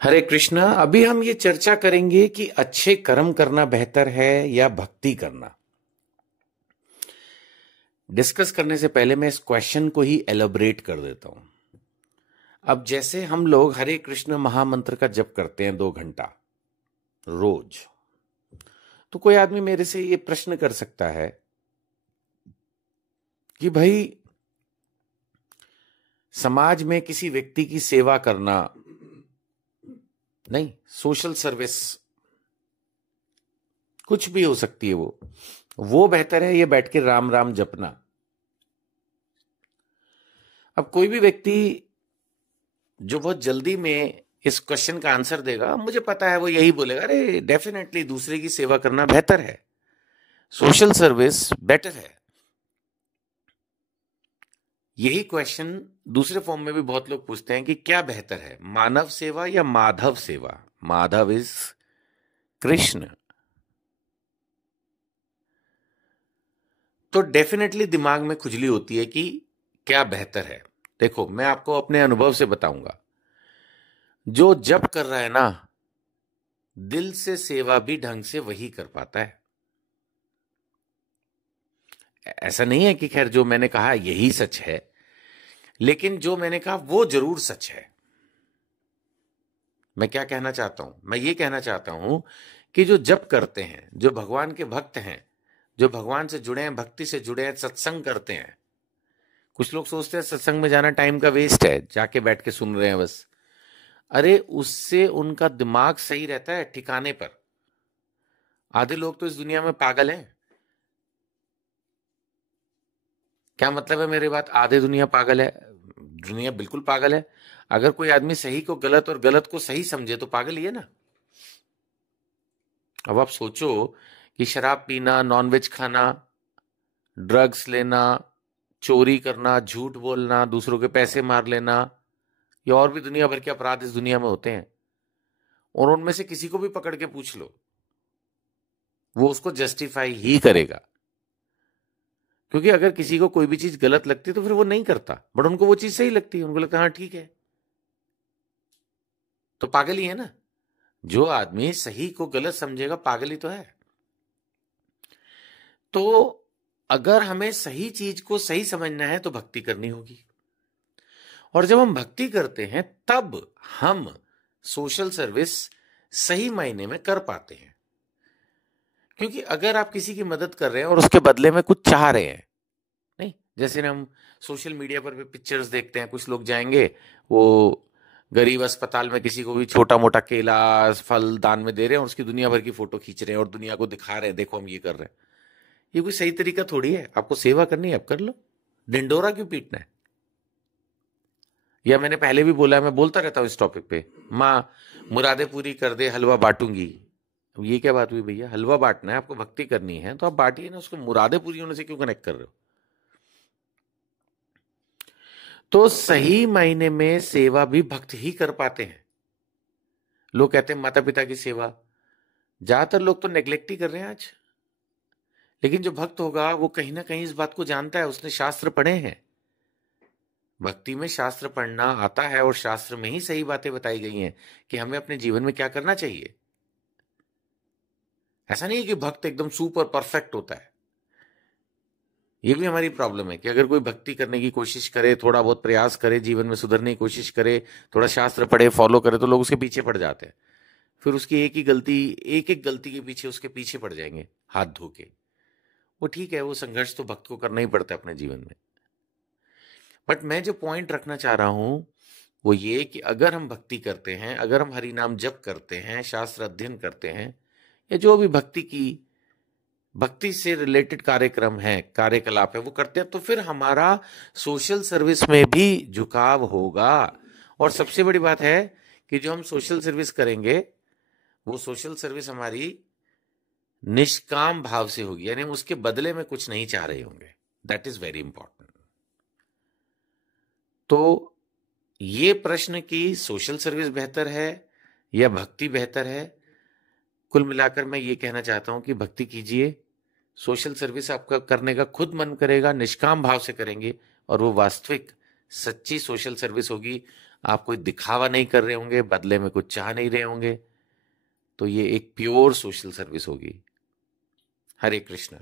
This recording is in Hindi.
हरे कृष्णा। अभी हम ये चर्चा करेंगे कि अच्छे कर्म करना बेहतर है या भक्ति करना। डिस्कस करने से पहले मैं इस क्वेश्चन को ही एलोबरेट कर देता हूं। अब जैसे हम लोग हरे कृष्ण महामंत्र का जप करते हैं 2 घंटा रोज, तो कोई आदमी मेरे से ये प्रश्न कर सकता है कि भाई समाज में किसी व्यक्ति की सेवा करना, सोशल सर्विस कुछ भी हो सकती है, वो बेहतर है ये बैठ के राम राम जपना। अब कोई भी व्यक्ति जो बहुत जल्दी में इस क्वेश्चन का आंसर देगा, मुझे पता है वो यही बोलेगा, अरे डेफिनेटली दूसरे की सेवा करना बेहतर है, सोशल सर्विस बेटर है। यही क्वेश्चन दूसरे फॉर्म में भी बहुत लोग पूछते हैं कि क्या बेहतर है, मानव सेवा या माधव सेवा। माधव इज कृष्ण। तो डेफिनेटली दिमाग में खुजली होती है कि क्या बेहतर है। देखो, मैं आपको अपने अनुभव से बताऊंगा, जो जप कर रहा है ना, दिल से सेवा भी ढंग से वही कर पाता है। ऐसा नहीं है कि खैर जो मैंने कहा यही सच है, लेकिन जो मैंने कहा वो जरूर सच है। मैं क्या कहना चाहता हूं, मैं ये कहना चाहता हूं कि जो जप करते हैं, जो भगवान के भक्त हैं, जो भगवान से जुड़े हैं, भक्ति से जुड़े हैं, सत्संग करते हैं। कुछ लोग सोचते हैं सत्संग में जाना टाइम का वेस्ट है, जाके बैठ के सुन रहे हैं बस। अरे उससे उनका दिमाग सही रहता है ठिकाने पर। आधे लोग तो इस दुनिया में पागल हैं। क्या मतलब है मेरी बात, आधे दुनिया पागल है? दुनिया बिल्कुल पागल है। अगर कोई आदमी सही को गलत और गलत को सही समझे तो पागल ही है ना। अब आप सोचो कि शराब पीना, नॉनवेज खाना, ड्रग्स लेना, चोरी करना, झूठ बोलना, दूसरों के पैसे मार लेना, या और भी दुनिया भर के अपराध इस दुनिया में होते हैं, और उनमें से किसी को भी पकड़ के पूछ लो, वो उसको जस्टिफाई ही करेगा। क्योंकि अगर किसी को कोई भी चीज गलत लगती है तो फिर वो नहीं करता, बट उनको वो चीज सही लगती है, उनको लगता है हाँ ठीक है, तो पागल ही है ना। जो आदमी सही को गलत समझेगा पागल ही तो है। तो अगर हमें सही चीज को सही समझना है तो भक्ति करनी होगी, और जब हम भक्ति करते हैं तब हम सोशल सर्विस सही मायने में कर पाते हैं। क्योंकि अगर आप किसी की मदद कर रहे हैं और उसके बदले में कुछ चाह रहे हैं, नहीं, जैसे हम सोशल मीडिया पर भी पिक्चर्स देखते हैं, कुछ लोग जाएंगे, वो गरीब अस्पताल में किसी को भी छोटा मोटा केला फल दान में दे रहे हैं और उसकी दुनिया भर की फोटो खींच रहे हैं और दुनिया को दिखा रहे हैं, देखो हम ये कर रहे हैं। ये कोई सही तरीका थोड़ी है। आपको सेवा करनी है, आप कर लो, डिंडोरा क्यों पीटना है। या मैंने पहले भी बोला, मैं बोलता रहता हूं इस टॉपिक पे, माँ मुरादे पूरी कर दे हलवा बांटूंगी। अब ये क्या बात हुई भैया, हलवा बांटना है, आपको भक्ति करनी है तो आप बांटिए ना, उसको मुरादे पूरी होने से क्यों कनेक्ट कर रहे हो। तो सही मायने में सेवा भी भक्त ही कर पाते हैं। लोग कहते हैं माता पिता की सेवा, ज्यादातर लोग तो नेग्लेक्ट ही कर रहे हैं आज। लेकिन जो भक्त होगा वो कहीं ना कहीं इस बात को जानता है, उसने शास्त्र पढ़े हैं। भक्ति में शास्त्र पढ़ना आता है और शास्त्र में ही सही बातें बताई गई हैं कि हमें अपने जीवन में क्या करना चाहिए। ऐसा नहीं है कि भक्त एकदम सुपर परफेक्ट होता है। ये भी हमारी प्रॉब्लम है कि अगर कोई भक्ति करने की कोशिश करे, थोड़ा बहुत प्रयास करे, जीवन में सुधरने की कोशिश करे, थोड़ा शास्त्र पढ़े, फॉलो करे, तो लोग उसके पीछे पड़ जाते हैं। फिर उसकी एक ही गलती, एक एक गलती के पीछे उसके पीछे पड़ जाएंगे हाथ धो के। वो ठीक है, वो संघर्ष तो भक्त को करना ही पड़ता है अपने जीवन में। बट मैं जो पॉइंट रखना चाह रहा हूं वो ये कि अगर हम भक्ति करते हैं, अगर हम हरि नाम जप करते हैं, शास्त्र अध्ययन करते हैं, या जो भी भक्ति से रिलेटेड कार्यक्रम है, कार्यकलाप है, वो करते हैं, तो फिर हमारा सोशल सर्विस में भी झुकाव होगा। और सबसे बड़ी बात है कि जो हम सोशल सर्विस करेंगे वो सोशल सर्विस हमारी निष्काम भाव से होगी, यानी हम उसके बदले में कुछ नहीं चाह रहे होंगे। That is very important. तो ये प्रश्न कि सोशल सर्विस बेहतर है या भक्ति बेहतर है, कुल मिलाकर मैं ये कहना चाहता हूं कि भक्ति कीजिए। सोशल सर्विस आपका करने का खुद मन करेगा, निष्काम भाव से करेंगे, और वो वास्तविक सच्ची सोशल सर्विस होगी। आप कोई दिखावा नहीं कर रहे होंगे, बदले में कुछ चाह नहीं रहे होंगे, तो ये एक प्योर सोशल सर्विस होगी। हरे कृष्ण।